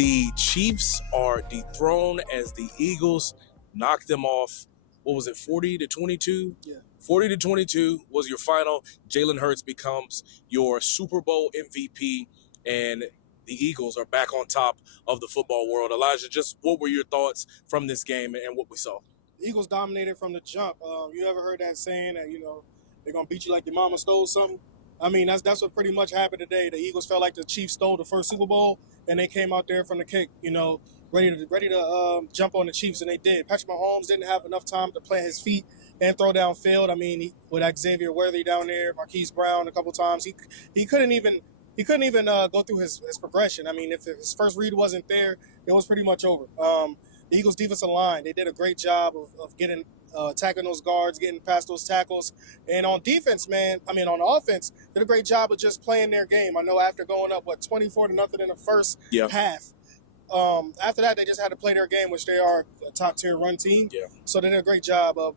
The Chiefs are dethroned as the Eagles knocked them off. What was it, 40-22? Yeah. 40-22 was your final. Jalen Hurts becomes your Super Bowl MVP, and the Eagles are back on top of the football world. Elijah, just what were your thoughts from this game and what we saw? The Eagles dominated from the jump. You ever heard that saying that, they're going to beat you like your mama stole something? I mean, that's what pretty much happened today. The Eagles felt like the Chiefs stole the first Super Bowl, and they came out there from the kick, ready to jump on the Chiefs, and they did. Patrick Mahomes didn't have enough time to plant his feet and throw downfield. I mean, with Xavier Worthy down there, Marquise Brown a couple times, he couldn't even go through his progression. I mean, if his first read wasn't there, it was pretty much over. The Eagles' defensive line, they did a great job of getting attacking those guards, getting past those tackles. And on defense, on offense, did a great job of just playing their game. I know after going up, 24-0 in the first half, after that, they just had to play their game, which they are a top-tier run team. Yeah. So they did a great job of,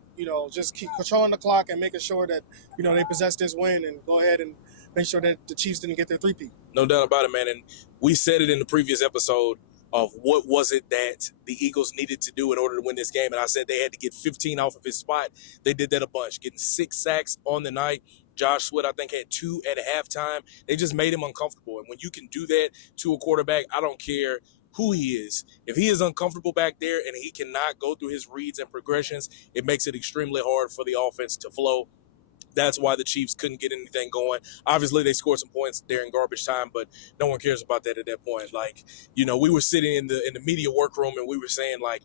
just keep controlling the clock and making sure that, they possess this win and go ahead and make sure that the Chiefs didn't get their three-peat. No doubt about it, man. And we said it in the previous episode of what was it that the Eagles needed to do in order to win this game. And I said they had to get 15 off of his spot. They did that a bunch, getting 6 sacks on the night. Josh Sweat, I think, had 2 at halftime. They just made him uncomfortable. And when you can do that to a quarterback, I don't care who he is. If he is uncomfortable back there and he cannot go through his reads and progressions, it makes it extremely hard for the offense to flow. That's why the Chiefs couldn't get anything going. Obviously, they scored some points there in garbage time, but no one cares about that at that point. Like, we were sitting in the media workroom and we were saying, like,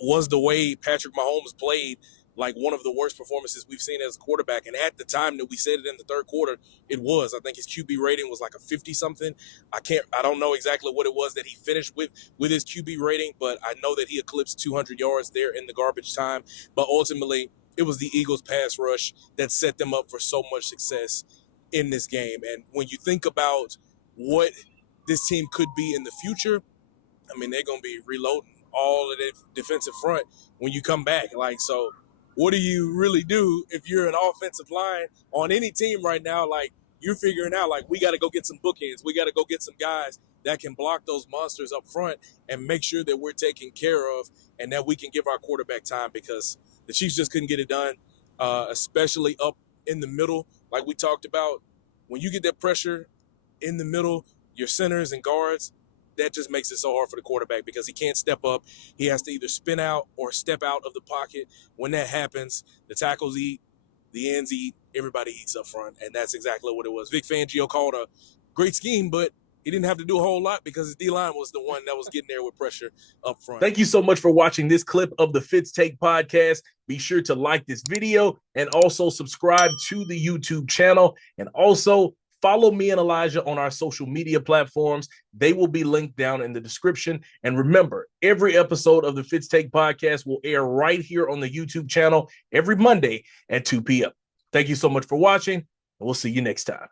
was the way Patrick Mahomes played like one of the worst performances we've seen as a quarterback? And at the time that we said it in the third quarter, it was. I think his QB rating was like a 50-something. I don't know exactly what it was that he finished with his QB rating, but I know that he eclipsed 200 yards there in the garbage time. But ultimately, it was the Eagles' pass rush that set them up for so much success in this game. And when you think about what this team could be in the future, I mean, they're going to be reloading all of the defensive front when you come back. Like, so what do you really do if you're an offensive line on any team right now? Like, you're figuring out, like, we got to go get some bookends. We got to go get some guys that can block those monsters up front and make sure that we're taken care of and that we can give our quarterback time, because the Chiefs just couldn't get it done, especially up in the middle. Like we talked about, when you get that pressure in the middle, your centers and guards, that just makes it so hard for the quarterback because he can't step up. He has to either spin out or step out of the pocket. When that happens, the tackles eat, the ends eat, everybody eats up front, and that's exactly what it was. Vic Fangio called a great scheme, but he didn't have to do a whole lot because his D-line was the one that was getting there with pressure up front. Thank you so much for watching this clip of the Fitz Take podcast. Be sure to like this video and also subscribe to the YouTube channel. And also follow me and Elijah on our social media platforms. They will be linked down in the description. And remember, every episode of the Fitz Take podcast will air right here on the YouTube channel every Monday at 2 p.m. Thank you so much for watching, and we'll see you next time.